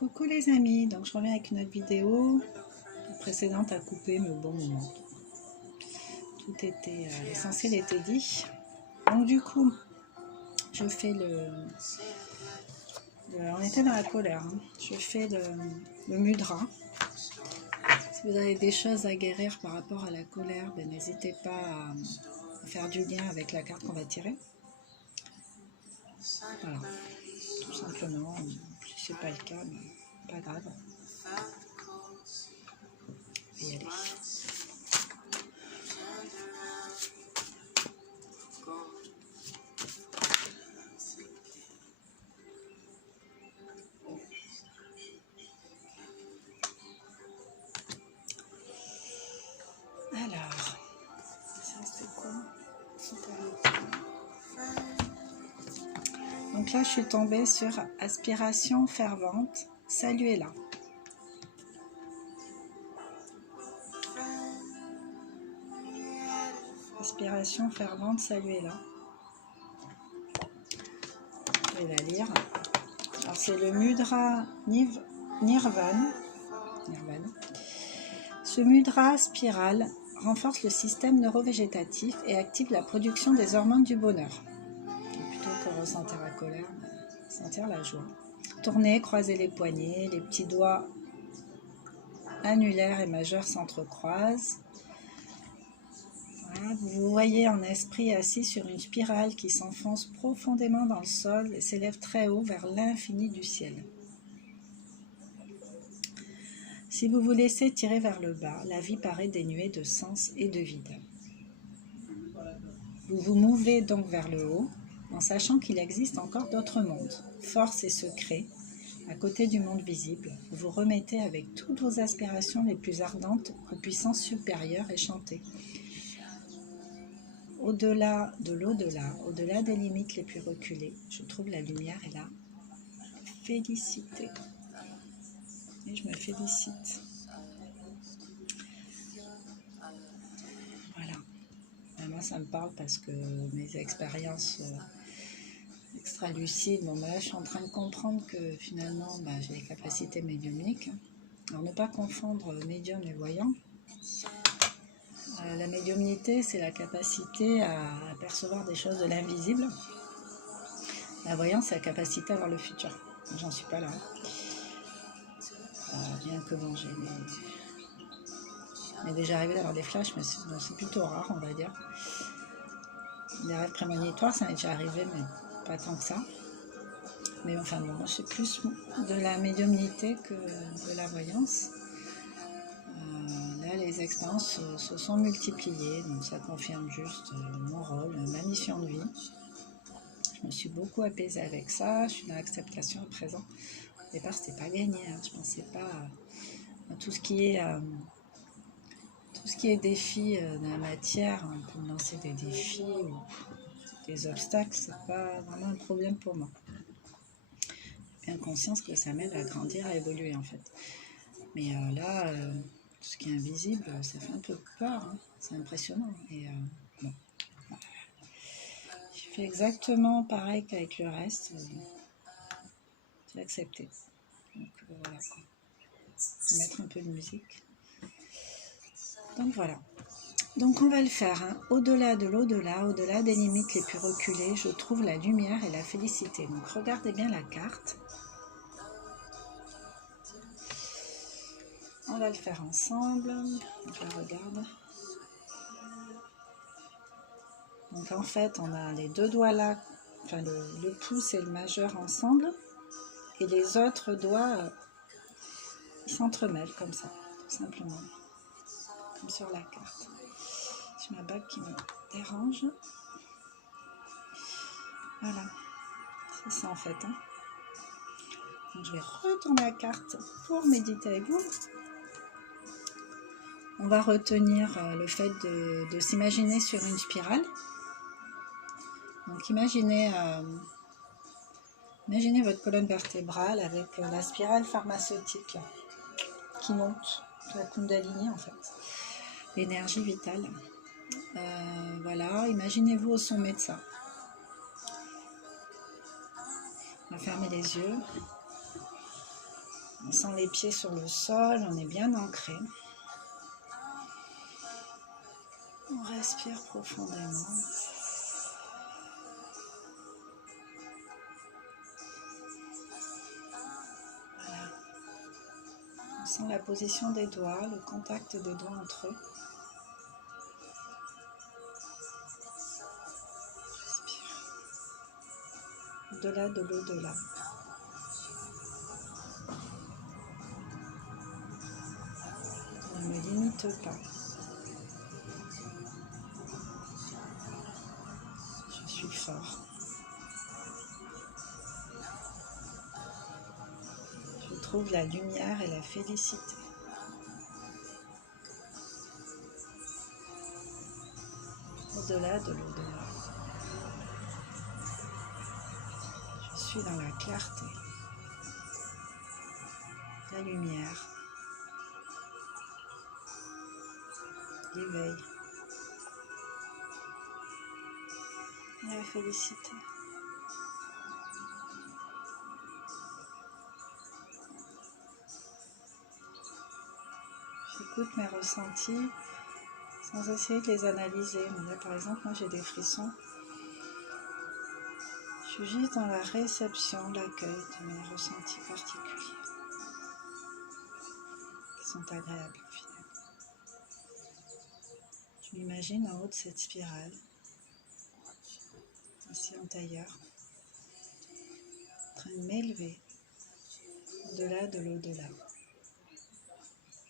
Coucou les amis, donc je reviens avec une autre vidéo. La précédente a coupé, mais au bon moment. Tout était, l'essentiel était dit. Donc du coup, je fais on était dans la colère. Hein. Je fais le mudra. Si vous avez des choses à guérir par rapport à la colère, ben, n'hésitez pas à faire du lien avec la carte qu'on va tirer. Voilà, tout simplement. Si c'est pas le cas, ben, pas grave. Je vais y aller. Alors, ça c'est quoi? Donc là, je suis tombée sur aspiration fervente, saluez-la. Aspiration fervente, saluez-la. Je vais la lire. Alors c'est le mudra Nirvana. Ce mudra spirale renforce le système neurovégétatif et active la production des hormones du bonheur. Plutôt que ressentir la colère, sentir la joie. Tournez, croisez les poignets, les petits doigts annulaires et majeurs s'entrecroisent. Voilà, vous vous voyez en esprit assis sur une spirale qui s'enfonce profondément dans le sol et s'élève très haut vers l'infini du ciel. Si vous vous laissez tirer vers le bas, la vie paraît dénuée de sens et de vide. Vous vous mouvez donc vers le haut, en sachant qu'il existe encore d'autres mondes, forces et secrets, à côté du monde visible. Vous vous remettez avec toutes vos aspirations les plus ardentes aux puissances supérieures et chantez. Au-delà de l'au-delà, au-delà des limites les plus reculées, je trouve la lumière et la félicité. Et je me félicite. Voilà. Et moi, ça me parle parce que mes expériences extra-lucides, bon, là, je suis en train de comprendre que finalement, j'ai des capacités médiumniques. Alors, ne pas confondre médium et voyant. La médiumnité, c'est la capacité à percevoir des choses de l'invisible. La voyance, c'est la capacité à voir le futur. J'en suis pas là. Bien que bon, m'est déjà arrivé d'avoir des flashs, mais c'est plutôt rare, on va dire. Des rêves prémonitoires, ça m'est déjà arrivé, mais pas tant que ça. Mais enfin bon, moi c'est plus de la médiumnité que de la voyance. Là, les expériences se sont multipliées, donc ça confirme juste mon rôle, ma mission de vie. Je me suis beaucoup apaisée avec ça, je suis dans l'acceptation à présent. Au départ, c'était pas gagné, hein. Je pensais pas à tout ce qui est défi dans la matière. On peut me lancer des défis ou des obstacles, c'est pas vraiment un problème pour moi. J'ai bien conscience que ça m'aide à grandir, à évoluer en fait. Mais là, tout ce qui est invisible, ça fait un peu peur, hein. C'est impressionnant. Et bon, voilà. Je fais exactement pareil qu'avec le reste. J'ai accepté. Donc voilà quoi. Je vais mettre un peu de musique. Donc voilà. Donc on va le faire. Hein. Au-delà de l'au-delà, au-delà des limites les plus reculées, je trouve la lumière et la félicité. Donc regardez bien la carte. On va le faire ensemble. Je la regarde. Donc en fait, on a les deux doigts là, enfin le pouce et le majeur ensemble. Et les autres doigts, ils s'entremêlent comme ça, tout simplement. Comme sur la carte. J'ai ma bague qui me dérange. Voilà. C'est ça en fait. Hein. Donc, je vais retourner la carte pour méditer avec vous. On va retenir le fait de s'imaginer sur une spirale. Donc imaginez votre colonne vertébrale avec la spirale pharmaceutique qui monte, la Kundalini en fait, l'énergie vitale. Voilà, imaginez-vous au sommet de ça. On va fermer les yeux. On sent les pieds sur le sol, on est bien ancré. On respire profondément. Voilà. On sent la position des doigts, le contact des doigts entre eux. Respire. Au-delà de l'au-delà. Ne me limite pas. Je suis fort. Je trouve la lumière et la félicité. Au-delà de l'au-delà. Je suis dans la clarté, la lumière, l'éveil, la félicité. J'écoute mes ressentis sans essayer de les analyser. Mais là, par exemple, moi j'ai des frissons. Je suis juste dans la réception, l'accueil de mes ressentis particuliers qui sont agréables finalement. Je m'imagine en haut de cette spirale, assis en tailleur, en train de m'élever au-delà de l'au-delà,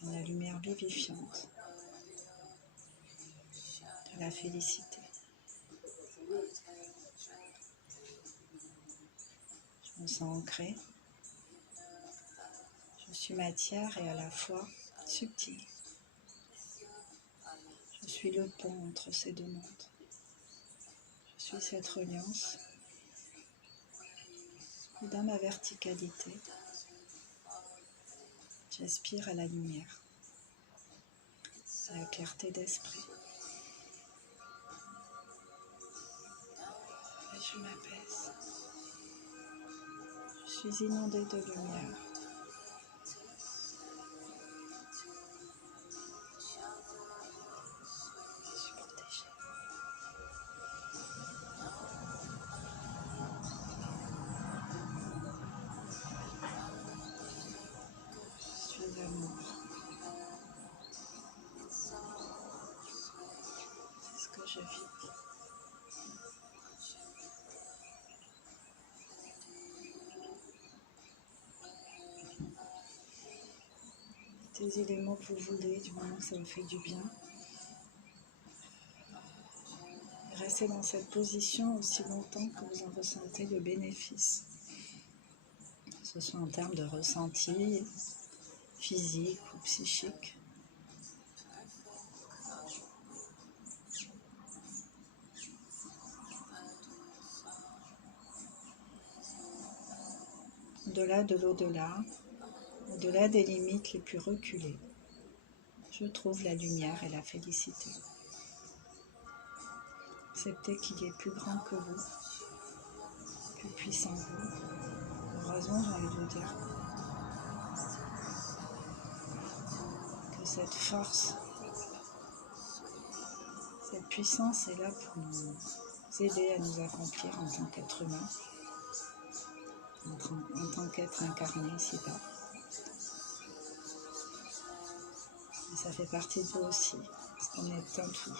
dans la lumière vivifiante de la félicité. Je me sens ancrée. Je suis matière et à la fois subtile. Je suis le pont entre ces deux mondes. Je suis cette reliance. Et dans ma verticalité, j'aspire à la lumière, à la clarté d'esprit. Et je m'apaise. Je suis inondée de lumière. Je suis protégée. Je suis amour. C'est ce que je vis. Utilisez les mots que vous voulez, du moment que ça vous fait du bien. Restez dans cette position aussi longtemps que vous en ressentez le bénéfice. Que ce soit en termes de ressenti physique ou psychique. Au-delà de l'au-delà, au-delà des limites les plus reculées, je trouve la lumière et la félicité. Acceptez qu'il est plus grand que vous, plus puissant que vous. Heureusement, j'ai envie de vous dire que cette force, cette puissance est là pour nous aider à nous accomplir en tant qu'être humain, en tant qu'être incarné ici-bas. Et ça fait partie de vous aussi, parce qu'on est un tout.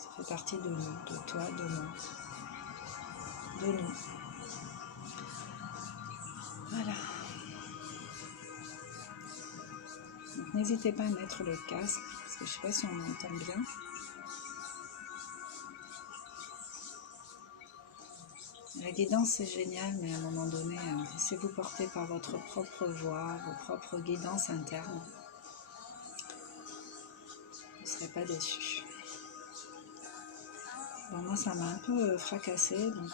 Ça fait partie de nous, de toi, de moi, de nous. Voilà. Donc n'hésitez pas à mettre le casque, parce que je ne sais pas si on m'entend bien. La guidance c'est génial, mais à un moment donné, laissez-vous porter par votre propre voix, vos propres guidances internes. Vous ne serez pas déçus. Bon, moi ça m'a un peu fracassée, donc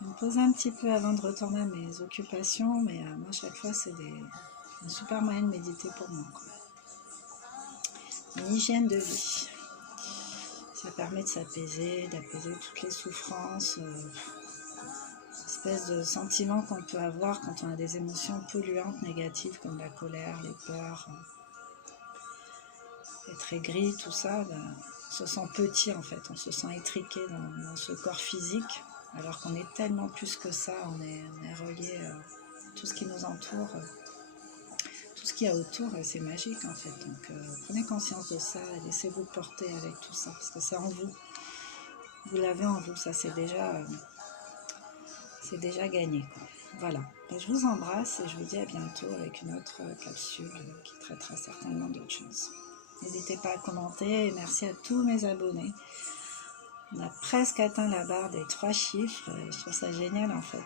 je me pose un petit peu avant de retourner à mes occupations, mais moi chaque fois c'est un super moyen de méditer pour moi, quoi. Une hygiène de vie. Ça permet de s'apaiser, d'apaiser toutes les souffrances, espèce de sentiment qu'on peut avoir quand on a des émotions polluantes, négatives, comme la colère, les peurs, être aigri, tout ça, ben, on se sent petit en fait, on se sent étriqué dans ce corps physique, alors qu'on est tellement plus que ça, on est relié à tout ce qui nous entoure, tout ce qu'il y a autour, c'est magique en fait. Donc prenez conscience de ça et laissez-vous porter avec tout ça, parce que c'est en vous. Vous l'avez en vous, ça c'est déjà gagné, quoi. Voilà, et je vous embrasse et je vous dis à bientôt avec une autre capsule qui traitera certainement d'autres choses. N'hésitez pas à commenter et merci à tous mes abonnés. On a presque atteint la barre des 3 chiffres et je trouve ça génial en fait.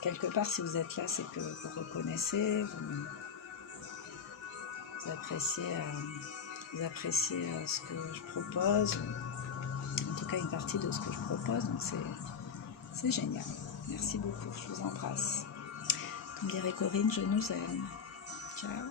Quelque part, si vous êtes là, c'est que vous reconnaissez, vous appréciez ce que je propose, en tout cas une partie de ce que je propose, donc c'est génial. Merci beaucoup, je vous embrasse. Comme dirait Corinne, je nous aime. Ciao.